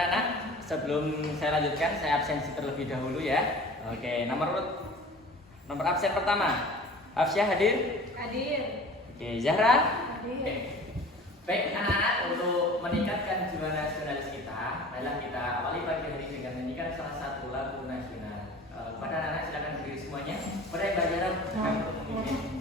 anak-anak, sebelum saya lanjutkan, saya absensi terlebih dahulu ya. Oke, nomor absen pertama. Hafsyah hadir? Hadir. Oke, Zahra? Hadir. Oke. Baik anak-anak, untuk meningkatkan jiwa nasionalis kita, adalah kita awali pagi hari dengan menyanyikan salah satu lagu nasional. Kepada anak-anak silakan berdiri semuanya. Pada yang belajar untuk memimpin.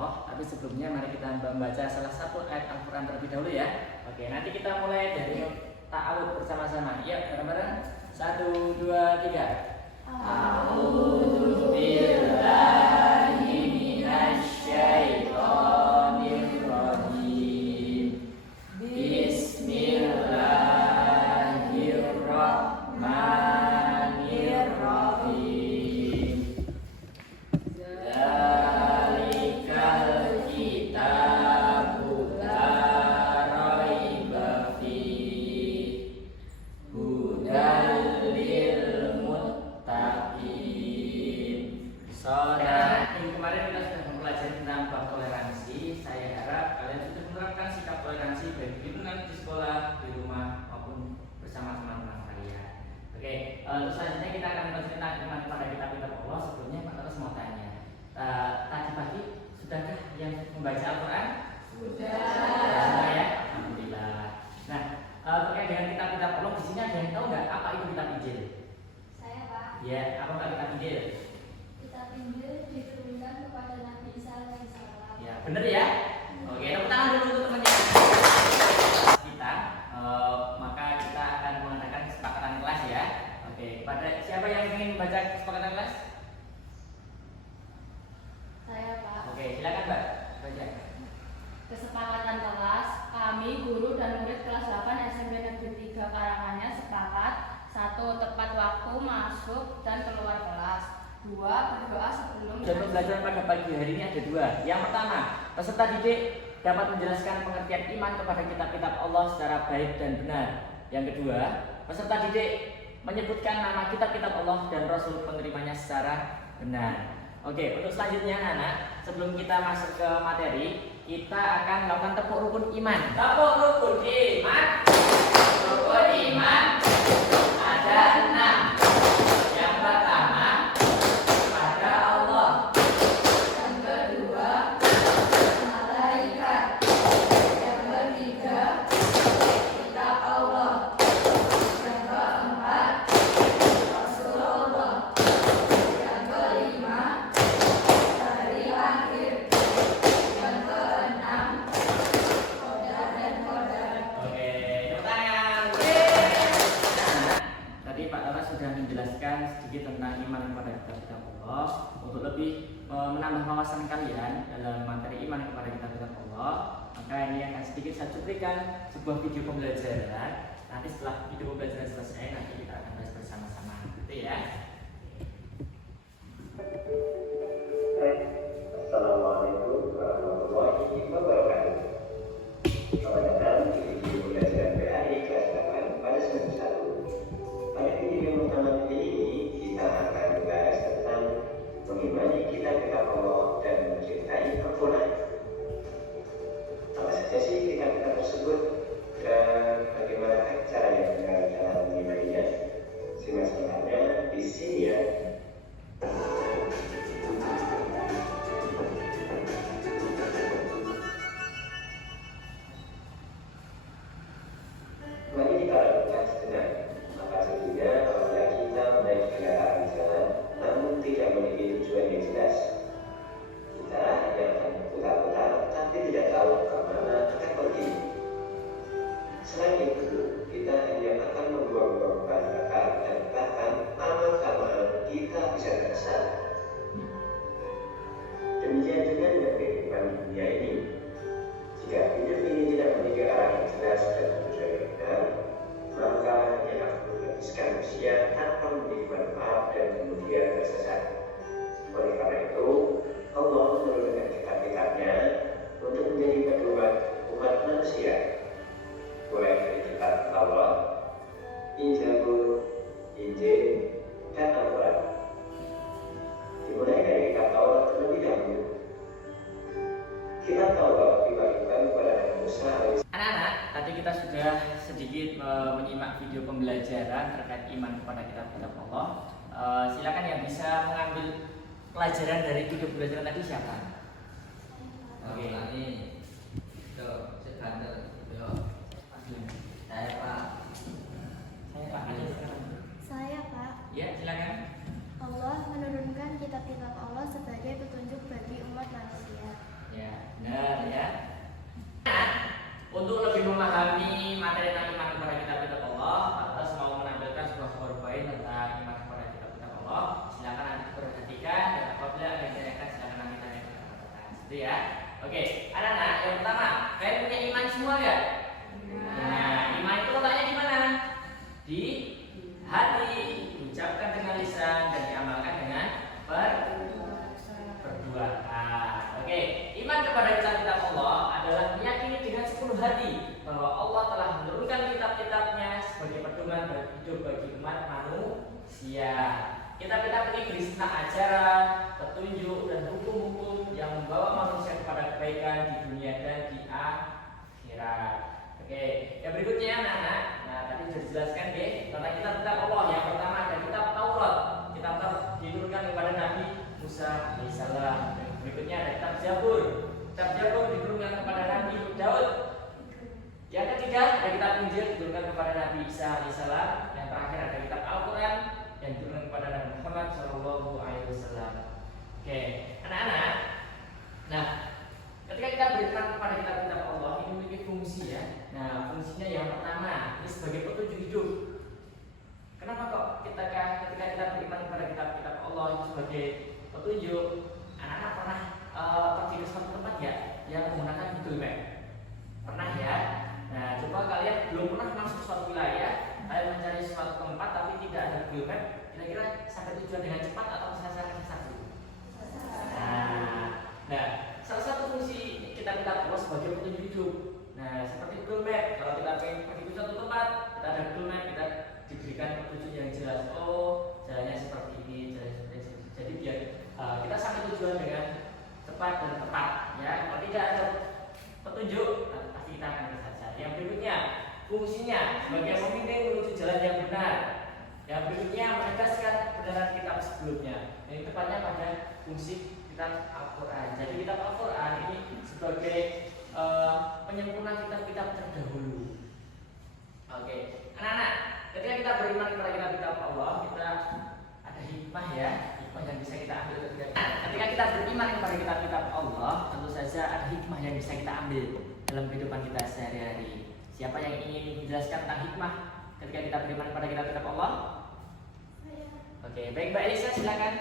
Tapi sebelumnya mari kita membaca salah satu ayat Al-Quran terlebih dahulu ya. Oke, nanti kita mulai dari ta'awud bersama-sama. Ya, bareng-bareng. 1, 2, 3. A'udzu billahi minasyaitonir rajim. Bismillahirrahmanirrahim. Untuk selanjutnya kita akan menceritakan tentang kepada kitab-kitab Allah. Sebelumnya Pak Taras mau tanya, tadi pagi sudahkah yang membaca Al-Quran? Sudah ya, alhamdulillah. Nah, terkait dengan kitab-kitab Allah di sini ada yang tahu nggak apa itu kitab Injil? Saya Pak. Ya, apa Pak kitab Injil? Kitab Injil diturunkan kepada Nabi Isa alaihissalam. Ya, benar ya. Oke, tepuk tangan dulu untuk temannya. Kita, maka kita akan mengadakan kesepakatan kelas ya. Oke, pada siapa yang ingin membaca kesepakatan kelas? Saya Pak. Oke, silakan Mbak, baca. Kesepakatan kelas, kami guru dan murid kelas 8 SMP Negeri 3 Karanganyar sepakat 1. Tepat waktu masuk dan keluar kelas. 2. Berdoa sebelum Jadwal belajar pada pagi hari ini ada 2. Yang pertama, peserta didik dapat menjelaskan pengertian iman kepada kitab-kitab Allah secara baik dan benar. Yang kedua, peserta didik menyebutkan nama kitab-kitab Allah dan Rasul pengerimanya secara benar. Oke, untuk selanjutnya anak-anak, sebelum kita masuk ke materi, kita akan melakukan tepuk rukun iman. Tepuk rukun iman. Rukun iman ada 6. Yang pertama, pada Allah. Yang kedua, malaikat. Yang ketiga, kitab Allah. Yang keempat, Rasulullah. Yang kelima, hari akhir. Yang keenam, qadar dan qadar. Oke, tepuk tangan. Tadi Pak Tara sudah menjelaskan sedikit tentang iman kepada kitab-kitab Allah. Untuk lebih menambah wawasan kalian dalam materi iman kepada kitab-kitab Allah, maka ini akan sedikit saya cuplikan sebuah video pembelajaran. Nanti setelah video pembelajaran selesai, nanti kita akan bahas bersama-sama, gitu ya. Assalamualaikum warahmatullahi wabarakatuh. Selamat datang di video pembelajaran PAI kelas 8 pada semester 1. Pada video yang pertama ini kita akan membahas tentang mengimani kitab-kitab Allah dan mencintai Al-Quran. Apa saja sih kitab-kitab tersebut dan bagaimana caranya dalam mengimaninya? Simak selengkapnya di sini ya. sedikit menyimak video pembelajaran terkait iman kepada kitab-kitab Allah. Silakan yang bisa mengambil pelajaran dari video pembelajaran tadi siapa? Oke. Ini sekantor saya Pak. Saya Pak Ali. Saya Pak, Ya, silakan. Allah menurunkan kitab-kitab Allah sebagai petunjuk bagi umat manusia. Ya, benar ya. Nah, untuk lebih memahami materi tentang iman kepada kitab-kitab Allah, atas mau menampilkan sebuah powerpoint tentang iman kepada kitab-kitab Allah, silakan nanti perhatikan dan apabila ada yang ditanyakan silakan nanti tanyakan. Gitu ya. Oke, anak-anak, yang pertama, kalian punya iman semua ya? Nah, iman itu letaknya di mana? Di hati, diucapkan dengan lisan dan diamalkan dengan perbuatan. Oke, iman kepada kitab-kitab Allah adalah meyakini dengan sepenuh hati bahwa Allah telah menurunkan kitab-kitabnya sebagai pedoman hidup bagi umat manusia. Kitab-kitab ini berisi ajaran, petunjuk, dan hukum-hukum yang membawa manusia kepada kebaikan di dunia dan di akhirat. Oke, yang berikutnya anak-anak. Nah, tadi sudah dijelaskan deh tentang kitab-kitab Allah. Yang pertama ada kitab Taurat. Kitab Taurat diturunkan kepada Nabi Musa alaihissalam. Berikutnya ada kitab Zabur. Kitab Zabur diturunkan kepada Nabi Daud. Yang ketiga ada kitab Injil diturunkan kepada Nabi Isa alaihissalam. Yang terakhir ada kitab Al-Quran yang diturunkan kepada Nabi Muhammad SAW. Oke, anak-anak. Nah, ketika kita beriman kepada kitab-kitab Allah ini memiliki fungsi ya. Nah, fungsinya yang pertama ini sebagai petunjuk hidup. Kenapa kok ketika kita beriman kepada kitab-kitab Allah itu sebagai petunjuk? Anak-anak pernah pergi ke suatu tempat ya yang menggunakan Google Map? Pernah ya? Nah, coba kalian belum pernah masuk ke suatu wilayah, kalian mencari suatu tempat tapi tidak ada Google Map, kira-kira sampai tujuan dengan cepat atau sesat? Nah, salah satu fungsi kitab-kitab Allah sebagai petunjuk hidup. Nah, seperti Google Map, kalau kita pengen pergi ke suatu tempat, kita ada Google Map, kita diberikan petunjuk yang jelas. Oh, jalannya seperti ini, jalannya seperti ini. Jadi biar kita sampai tujuan dengan cepat dan tepat. Ya, kalau tidak ada petunjuk, pasti kita akan tersesat. Yang berikutnya, fungsinya sebagai pemimpin menuju jalan yang benar. Yang berikutnya menegaskan kebenaran kitab sebelumnya. Yang tepatnya pada fungsi kitab Al-Quran. Jadi kitab Al-Quran ini sebagai penyempurna kitab-kitab terdahulu. Oke, anak-anak, ketika kita beriman kepada kitab-kitab Allah, kita ada hikmah ya, hikmah yang bisa kita ambil ketika kita beriman kepada kitab-kitab Allah, tentu saja ada hikmah yang bisa kita ambil dalam kehidupan kita sehari-hari. Siapa yang ingin menjelaskan tentang hikmah ketika kita beriman kepada kitab-kitab Allah? Oke, baik Mbak Elisa, silakan.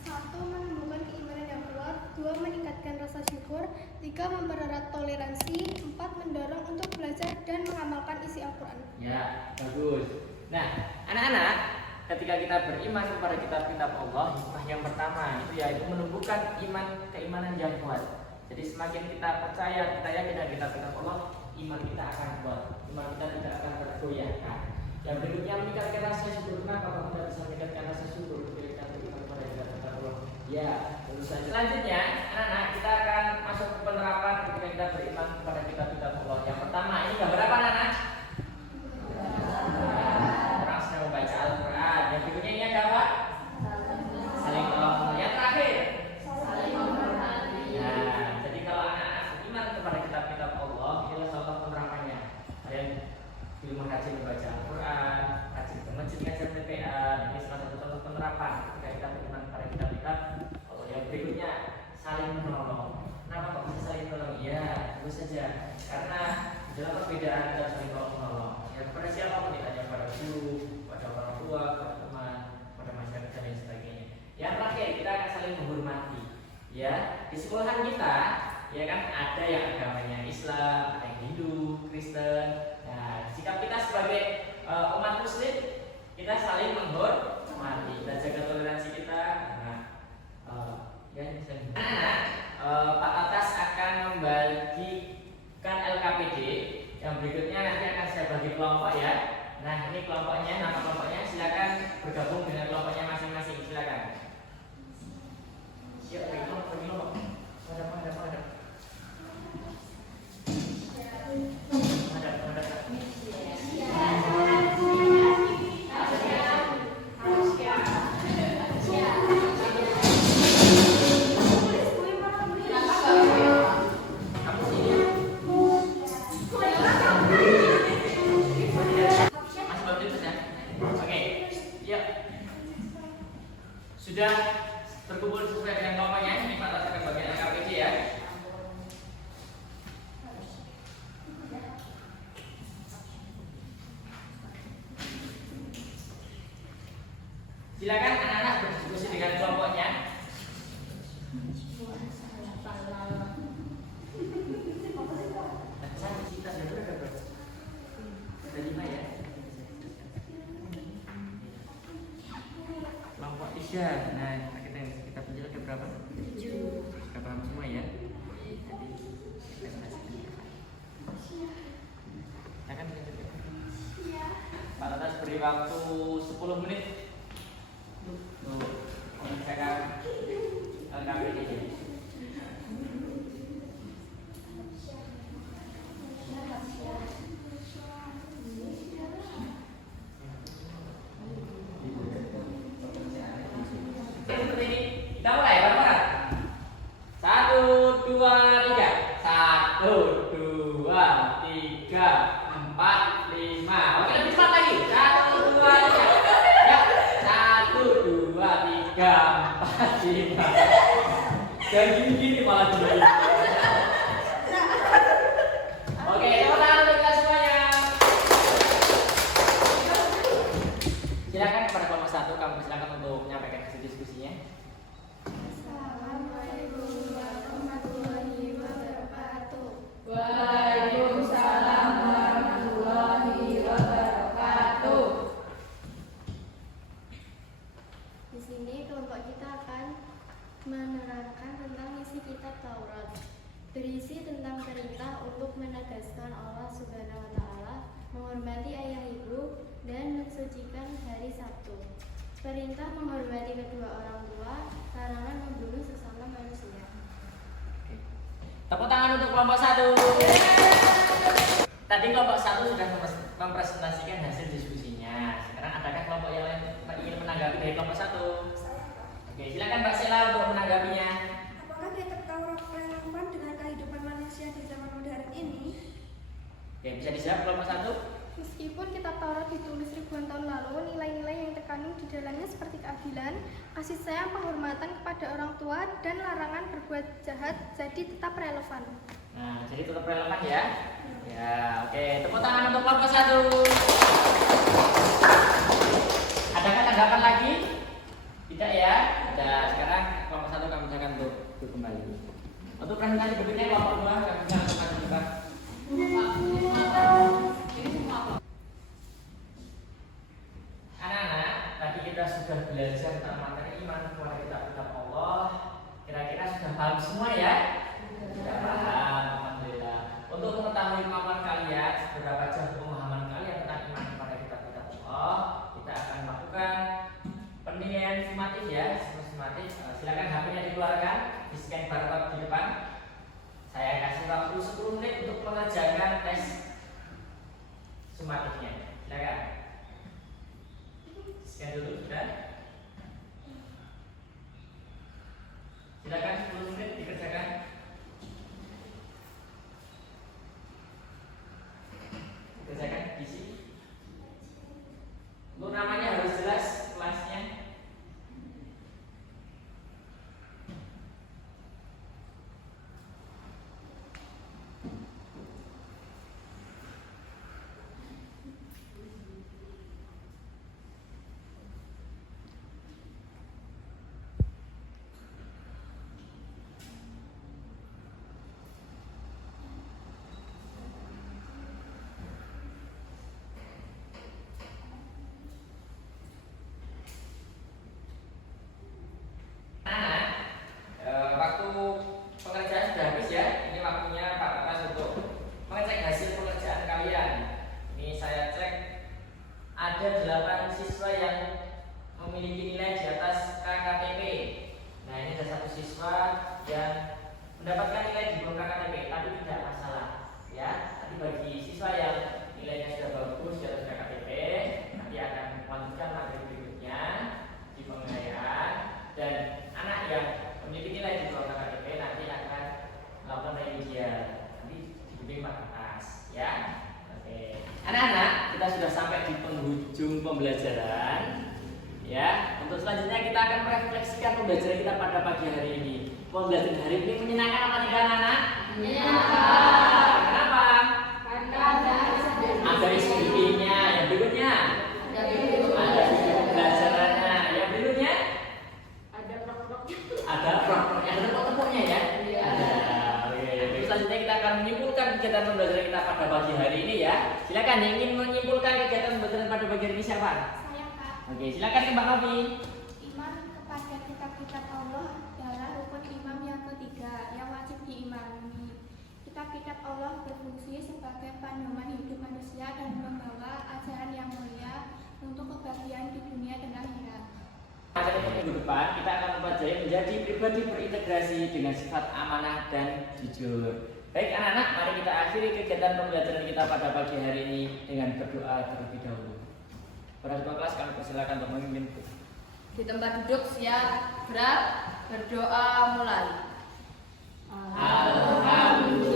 Satu, menumbuhkan keimanan yang kuat. Dua, meningkatkan rasa syukur. Tiga, mempererat toleransi. Empat, mendorong untuk belajar dan mengamalkan isi Al-Quran. Ya, bagus. Nah, anak-anak, ketika kita beriman kepada kitab-kitab Allah, hikmah yang pertama itu yaitu menumbuhkan keimanan yang kuat. Jadi semakin kita percaya, kita yakin dengan kitab-kitab Allah, iman kita akan kuat, iman kita tidak akan tergoyahkan. Yang berikutnya meningkatkan rasa syukur. Kenapa kita bisa meningkatkan rasa syukur ketika beriman kepada kitab-kitab Allah? Ya, tentu saja. Selanjutnya, anak-anak, kita akan masuk ke penerapan ketika kita beriman kepada kitab-kitab Allah. Yang pertama, ini gambar apa, anak-anak? Orang sedang membaca Al-Quran. Yang berikutnya ini ada apa? Saling tolong. Yang terakhir, saling menghormati. Nah, jadi kalau anak-anak beriman kepada kitab-kitab Allah, inilah contoh penerapannya. Kalian di rumah rajin membaca Al-Quran, rajin ke masjid ngajar TPA. Ini salah satu contoh penerapan ketika kita beriman kepada kitab-kitab Allah. Yang berikutnya, saling menolong. Kenapa kok bisa saling menolong? Ya, tentu saja karena dalam perbedaan kita saling menolong. Ya, kepada siapapun ditanya, pada guru, pada orang tua, pada teman, pada masyarakat dan lain sebagainya. Yang terakhir, kita akan saling menghormati. Ya, di sekolahan kita, ya kan ada yang agamanya Islam, ada yang Hindu, Kristen. Nah, sikap kita sebagai umat Muslim, kita saling menghormati, kita jaga toleransi kita. Nah, ya, Pak Atas akan membagikan LKPD. Yang berikutnya nanti akan saya bagi kelompok ya. Nah, ini kelompoknya, nama kelompoknya, silakan bergabung dengan kelompoknya masing-masing, silakan. Siap, bagi kelompok. Ada. Silakan anak-anak berdiskusi dengan kelompoknya. Sampai kita sudah berapa? Ada 5 ya. Kelompok 3. Nah, kita penjelasan ada berapa? 7. Sudah paham semua ya? Akan Pak Latas beri waktu 10 menit untuk mengerjakan LKPD ini. Seperti ini, kita mulai bareng-bareng. 1, 2, 3. 1, 2, 3, 4, 5. Oke, lebih cepat lagi. 1, 2, 3. Ya. 1, 2, 3, 4, 5. Jangan gini-gini malah gini. Oke, tepuk tangan untuk kita semuanya. Silakan kepada kelompok 1, kamu silakan untuk menyampaikan hasil diskusinya. Assalamualaikum warahmatullahi wabarakatuh. Waalaikumsalam warahmatullahi wabarakatuh. Di sini kelompok kita akan menerangkan tentang isi kitab Taurat. Berisi tentang perintah untuk menegaskan Allah Subhanahu wa taala, menghormati ayah ibu dan mensucikan hari Sabtu. Perintah menghormati kedua orang tua, larangan membunuh sesama manusia. Tepuk tangan untuk kelompok 1. Tadi kelompok 1 sudah mempresentasikan hasil diskusinya. Sekarang adakah kelompok yang lain ingin menanggapi dari kelompok 1? Oke, silakan Mbak Sela untuk menanggapinya. Apakah kitab Taurat relevan dengan kehidupan manusia di zaman modern ini? Oke, bisa dijawab kelompok 1? Meskipun kitab Taurat ditulis ribuan tahun lalu, nilai-nilai yang terkandung di dalamnya seperti keadilan, kasih sayang, penghormatan kepada orang tua, dan larangan berbuat jahat jadi tetap relevan. Nah, jadi tetap relevan ya? Ya, oke. Tepuk tangan untuk kelompok 1. Adakah tanggapan lagi? Tidak ya? Tidak. Sekarang kelompok 1 kami silakan untuk kembali. Untuk presentasi berikutnya kelompok 2 kami silakan untuk maju. Anak-anak, tadi kita sudah belajar tentang materi iman kepada kitab-kitab Allah. Kira-kira sudah paham semua ya? Sudah paham, alhamdulillah. Untuk mengetahui kemampuan kalian, seberapa jauh pemahaman kalian tentang iman kepada kitab-kitab Allah, kita akan melakukan penilaian sumatif ya, sumatif. Silakan HP-nya dikeluarkan, di scan barcode di depan. Saya kasih waktu 10 menit untuk mengerjakan tes sumatifnya. Silakan. Scan dulu sudah. Silakan 10 menit dikerjakan. Kerjakan isi. Untuk namanya harus jelas kelasnya. Waktu pengerjaan sudah habis ya. Ini waktunya Pak Atas untuk mengecek hasil pengerjaan kalian. Ini saya cek ada 8 siswa yang memiliki nilai di atas KKTP. Nah, ini ada 1 siswa yang mendapatkan nilai di bawah KKTP, tapi tidak masalah ya. Nanti bagi siswa yang nilainya sudah bagus di atas KKTP, nanti akan melanjutkan materi berikutnya di penilaian, dan anak yang memiliki nilai di bawah KKTP nanti akan melakukan remedial, nanti dibimbing Pak Atas ya. Oke, anak-anak, kita sudah sampai di penghujung pembelajaran ya. Untuk selanjutnya kita akan merefleksikan pembelajaran kita pada pagi hari ini. Pembelajaran hari ini menyenangkan apa tidak anak-anak? Menyenangkan. Kenapa? Karena Ada SPP-nya. Yang berikutnya ada video ada video pembelajarannya. Yang Silakan yang ingin menyimpulkan kegiatan pembelajaran pada pagi hari ini siapa? Saya Kak. Oke, silakan ke Mbak Novi. Iman kepada kitab-kitab Allah adalah rukun iman yang ketiga yang wajib diimani. Kitab-kitab Allah berfungsi sebagai panduan hidup manusia dan membawa ajaran yang mulia untuk kebahagiaan di dunia dan akhirat. Pada minggu depan kita akan mempelajari menjadi pribadi berintegrasi dengan sifat amanah dan jujur. Baik anak-anak, mari kita akhiri kegiatan pembelajaran kita pada pagi hari ini dengan berdoa terlebih dahulu. Para ketua kelas kami persilakan untuk memimpin. Di tempat duduk siap, gerak, berdoa mulai. Alhamdulillah.